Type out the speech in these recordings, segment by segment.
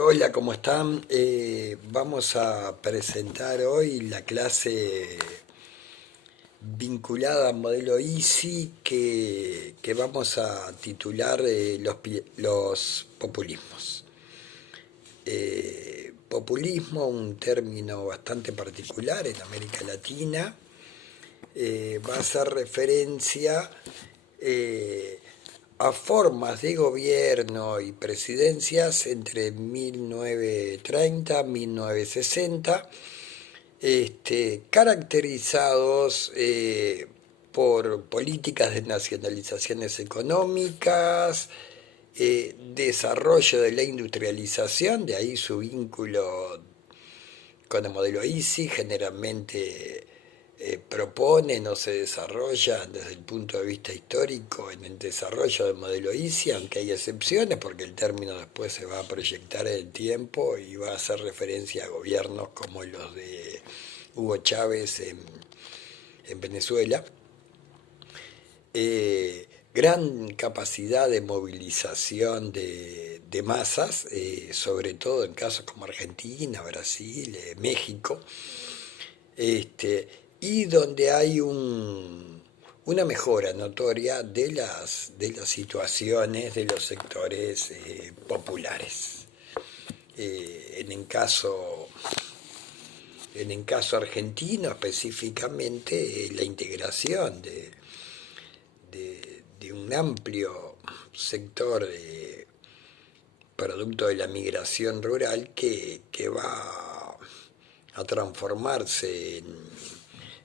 Hola, ¿cómo están? Vamos a presentar hoy la clase vinculada al modelo EASY que vamos a titular los populismos. Populismo, un término bastante particular en América Latina, va a hacer referencia eh, a formas de gobierno y presidencias entre 1930 y 1960, caracterizados por políticas de nacionalizaciones económicas, desarrollo de la industrialización, de ahí su vínculo con el modelo EASY, generalmente proponen o se desarrollan desde el punto de vista histórico en el desarrollo del modelo EASY, aunque hay excepciones porque el término después se va a proyectar en el tiempo y va a hacer referencia a gobiernos como los de Hugo Chávez en Venezuela. Gran capacidad de movilización de masas, sobre todo en casos como Argentina, Brasil, México, este, y donde hay una mejora notoria de las situaciones de los sectores populares. En el caso argentino específicamente, la integración de un amplio sector producto de la migración rural que va a transformarse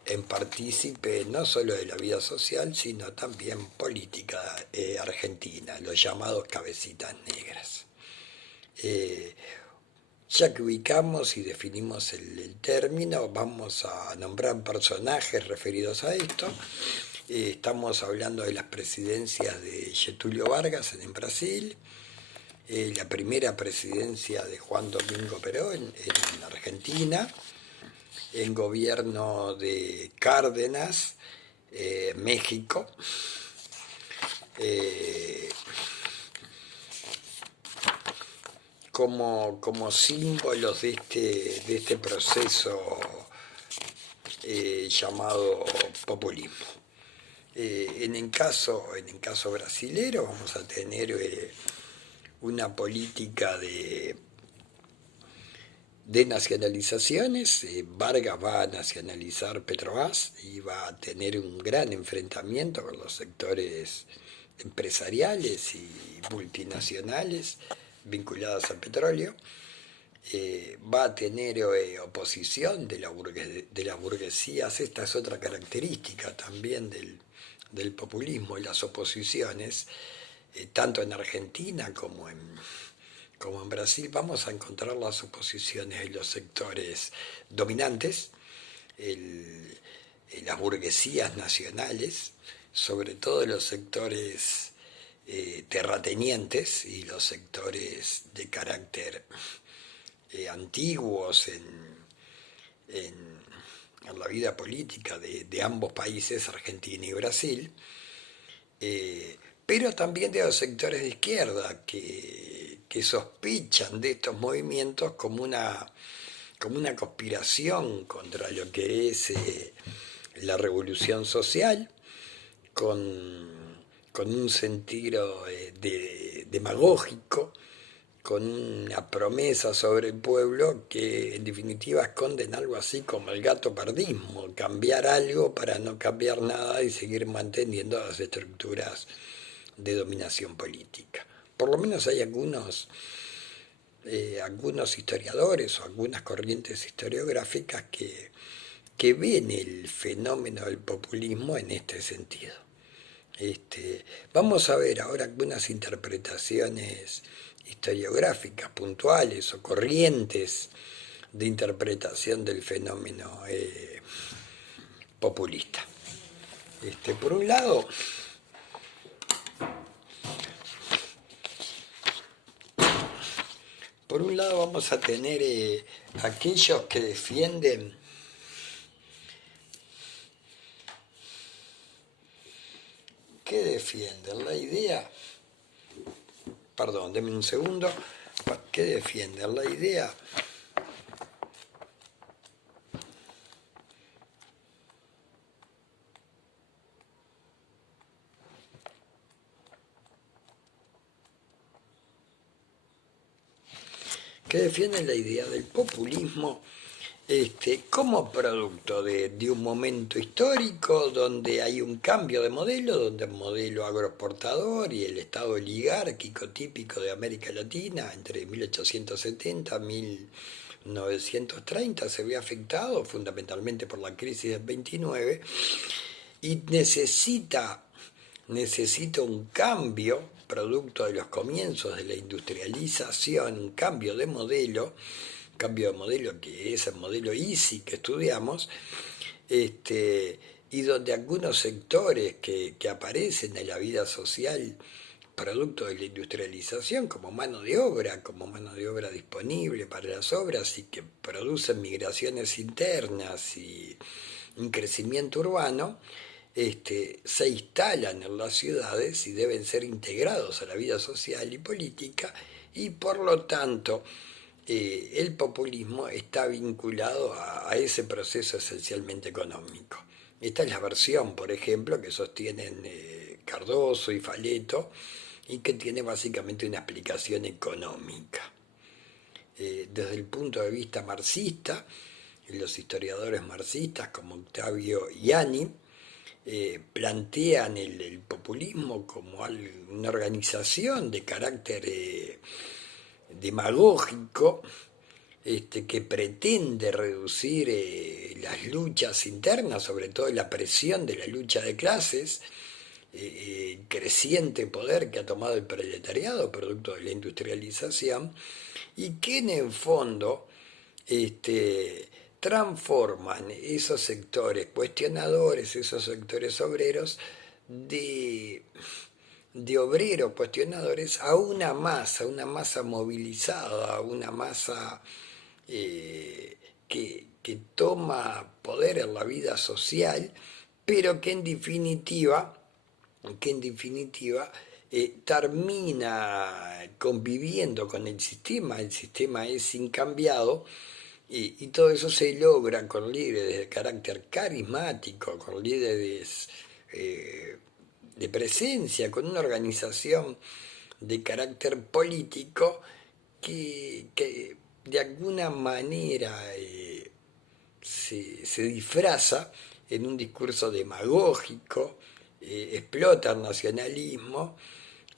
en partícipe no solo de la vida social, sino también política argentina, los llamados cabecitas negras. Eh, ya que ubicamos y definimos el término, vamos a nombrar personajes referidos a esto. Estamos hablando de las presidencias de Getúlio Vargas en Brasil, la primera presidencia de Juan Domingo Perón en Argentina, el gobierno de Cárdenas, México, eh, como símbolos de este proceso llamado populismo. En el caso brasilero vamos a tener una política de nacionalizaciones. Vargas va a nacionalizar Petrobras y va a tener un gran enfrentamiento con los sectores empresariales y multinacionales vinculados al petróleo. Va a tener oposición de las burguesías. Esta es otra característica también del populismo y las oposiciones, tanto en Argentina como en Brasil. Vamos a encontrar las oposiciones de los sectores dominantes, el, las burguesías nacionales, sobre todo los sectores terratenientes y los sectores de carácter antiguos en, en la vida política de ambos países, Argentina y Brasil, pero también de los sectores de izquierda que sospechan de estos movimientos como una conspiración contra lo que es la revolución social, con un sentido demagógico, con una promesa sobre el pueblo que en definitiva esconden algo así como el gato pardismo, cambiar algo para no cambiar nada y seguir manteniendo las estructuras de dominación política. Por lo menos hay algunos historiadores o algunas corrientes historiográficas que ven el fenómeno del populismo en este sentido. Vamos a ver ahora algunas interpretaciones historiográficas puntuales o corrientes de interpretación del fenómeno populista. Por un lado, vamos a tener aquellos que defienden la idea, perdón, denme un segundo, ¿Qué defienden? La idea del populismo como producto de un momento histórico donde hay un cambio de modelo, donde el modelo agroexportador y el Estado oligárquico típico de América Latina entre 1870 y 1930 se ve afectado fundamentalmente por la crisis del 29 y necesita un cambio producto de los comienzos de la industrialización, un cambio de modelo que es el modelo EASY que estudiamos, y donde algunos sectores que aparecen en la vida social producto de la industrialización como mano de obra disponible para las obras y que producen migraciones internas y un crecimiento urbano, se instalan en las ciudades y deben ser integrados a la vida social y política y por lo tanto el populismo está vinculado a ese proceso esencialmente económico. Esta es la versión, por ejemplo, que sostienen Cardoso y Faleto y que tiene básicamente una explicación económica. Desde el punto de vista marxista, los historiadores marxistas como Octavio Ianni plantean el populismo como una organización de carácter demagógico que pretende reducir las luchas internas, sobre todo la presión de la lucha de clases, creciente poder que ha tomado el proletariado producto de la industrialización y que en el fondo transforman esos sectores cuestionadores, esos sectores obreros de obreros cuestionadores a una masa movilizada, una masa que toma poder en la vida social, pero que en definitiva termina conviviendo con el sistema es incambiado y todo eso se logra con líderes de carácter carismático, con líderes de presencia, con una organización de carácter político que de alguna manera se disfraza en un discurso demagógico, explota el nacionalismo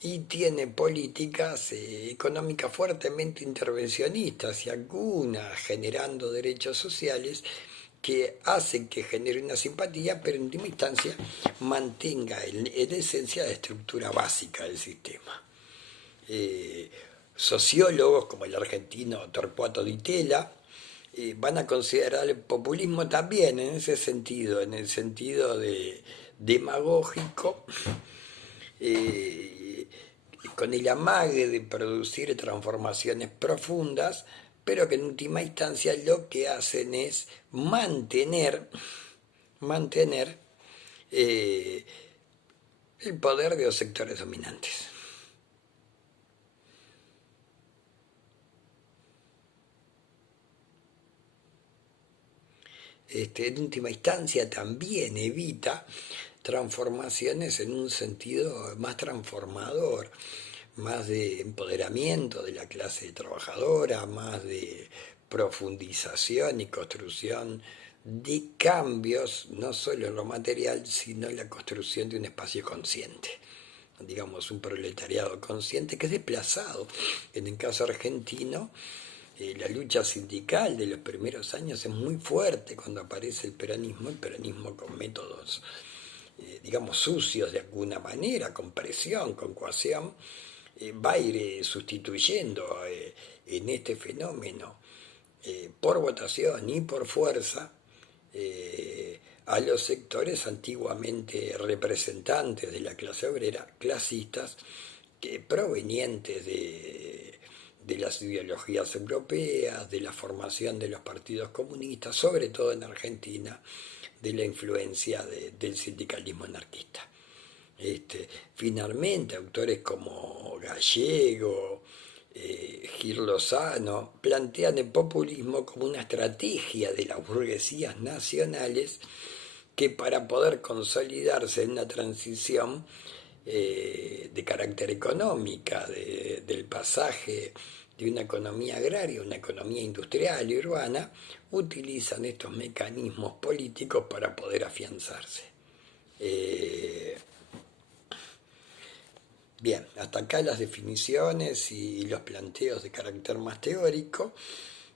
y tiene políticas económicas fuertemente intervencionistas y algunas generando derechos sociales que hacen que genere una simpatía, pero en última instancia mantenga en esencia la estructura básica del sistema. Sociólogos como el argentino Torcuato Di Tella van a considerar el populismo también en ese sentido, en el sentido de demagógico, con el amague de producir transformaciones profundas, pero que en última instancia lo que hacen es mantener el poder de los sectores dominantes. En última instancia también evita transformaciones en un sentido más transformador, más de empoderamiento de la clase trabajadora, más de profundización y construcción de cambios, no solo en lo material, sino en la construcción de un espacio consciente, digamos, un proletariado consciente que es desplazado. En el caso argentino, la lucha sindical de los primeros años es muy fuerte cuando aparece el peronismo con métodos, digamos, sucios de alguna manera, con presión, con coacción, va a ir sustituyendo en este fenómeno por votación y por fuerza a los sectores antiguamente representantes de la clase obrera, clasistas, provenientes de las ideologías europeas, de la formación de los partidos comunistas, sobre todo en Argentina, de la influencia del sindicalismo anarquista. Finalmente, autores como Gallego, Gil Lozano, plantean el populismo como una estrategia de las burguesías nacionales que para poder consolidarse en una transición de carácter económica, del pasaje de una economía agraria a una economía industrial y urbana, utilizan estos mecanismos políticos para poder afianzarse. Bien, hasta acá las definiciones y los planteos de carácter más teórico.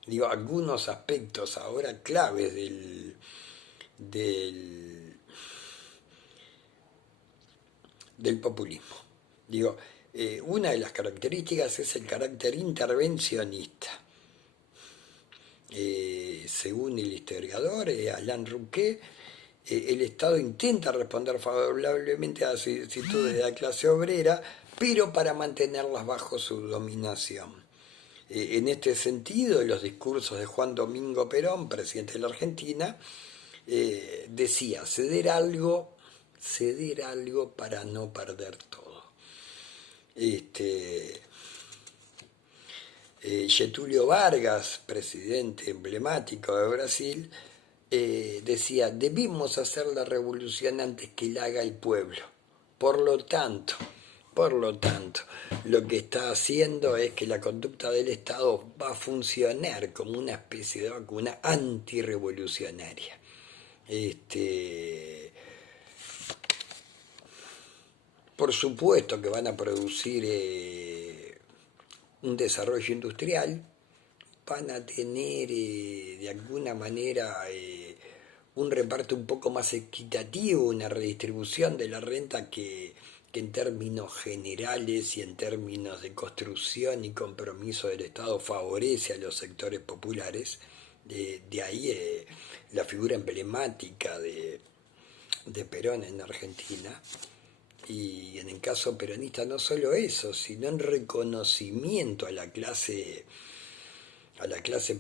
Digo, algunos aspectos ahora claves del, del populismo. Digo, una de las características es el carácter intervencionista. Según el historiador Alain Rouquet, el Estado intenta responder favorablemente a las solicitudes de la clase obrera, pero para mantenerlas bajo su dominación. En este sentido, los discursos de Juan Domingo Perón, presidente de la Argentina, decía ceder algo para no perder todo. Getúlio Vargas, presidente emblemático de Brasil, decía, debimos hacer la revolución antes que la haga el pueblo. Por lo tanto, lo que está haciendo es que la conducta del Estado va a funcionar como una especie de vacuna antirrevolucionaria. Por supuesto que van a producir un desarrollo industrial, van a tener de alguna manera un reparto un poco más equitativo, una redistribución de la renta que en términos generales y en términos de construcción y compromiso del Estado favorece a los sectores populares. De ahí la figura emblemática de Perón en Argentina. Y en el caso peronista no solo eso, sino en reconocimiento a la clase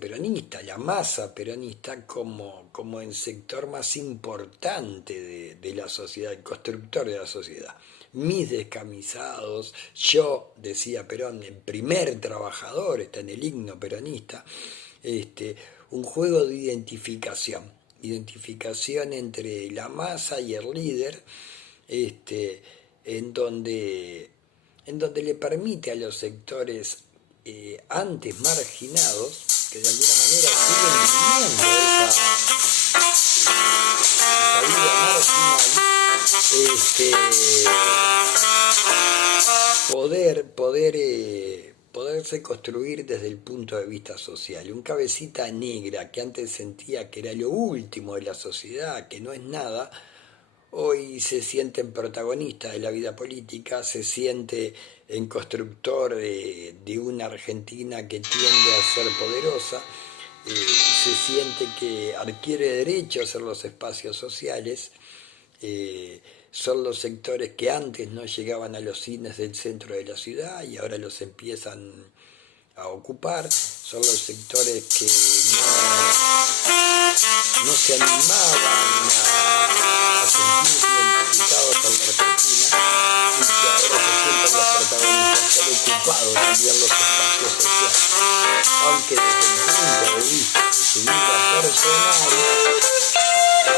peronista, a la masa peronista como el sector más importante de la sociedad, el constructor de la sociedad. Mis descamisados, yo, decía Perón, el primer trabajador, está en el himno peronista, un juego de identificación entre la masa y el líder, en donde le permite a los sectores antes marginados, que de alguna manera siguen viviendo esa vida marginal, poderse construir desde el punto de vista social. Un cabecita negra que antes sentía que era lo último de la sociedad, que no es nada, hoy se siente en protagonista de la vida política, se siente en constructor de una Argentina que tiende a ser poderosa, se siente que adquiere derechos en los espacios sociales, son los sectores que antes no llegaban a los cines del centro de la ciudad y ahora los empiezan a ocupar, son los sectores que no se animaban a sentirse identificados con la Argentina y que ahora se sienten los protagonistas, se han ocupado también los espacios sociales,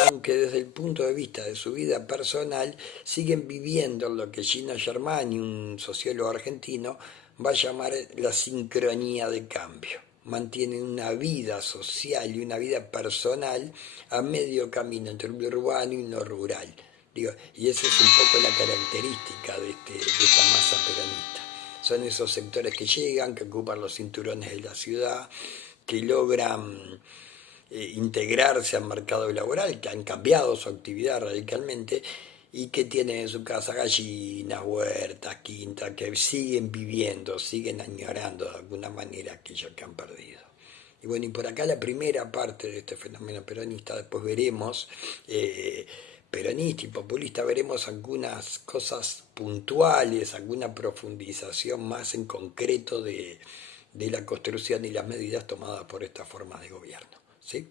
aunque desde el punto de vista de su vida personal siguen viviendo lo que Gino Germani, un sociólogo argentino, va a llamar la sincronía de cambio. Mantienen una vida social y una vida personal a medio camino entre lo urbano y lo rural. Y esa es un poco la característica de esta masa peronista. Son esos sectores que llegan, que ocupan los cinturones de la ciudad, que logran integrarse al mercado laboral, que han cambiado su actividad radicalmente y que tienen en su casa gallinas, huertas, quintas, que siguen viviendo, siguen añorando de alguna manera aquello que han perdido. Y bueno, y por acá la primera parte de este fenómeno peronista, después veremos, peronista y populista, veremos algunas cosas puntuales, alguna profundización más en concreto de la construcción y las medidas tomadas por estas formas de gobierno, ¿sí?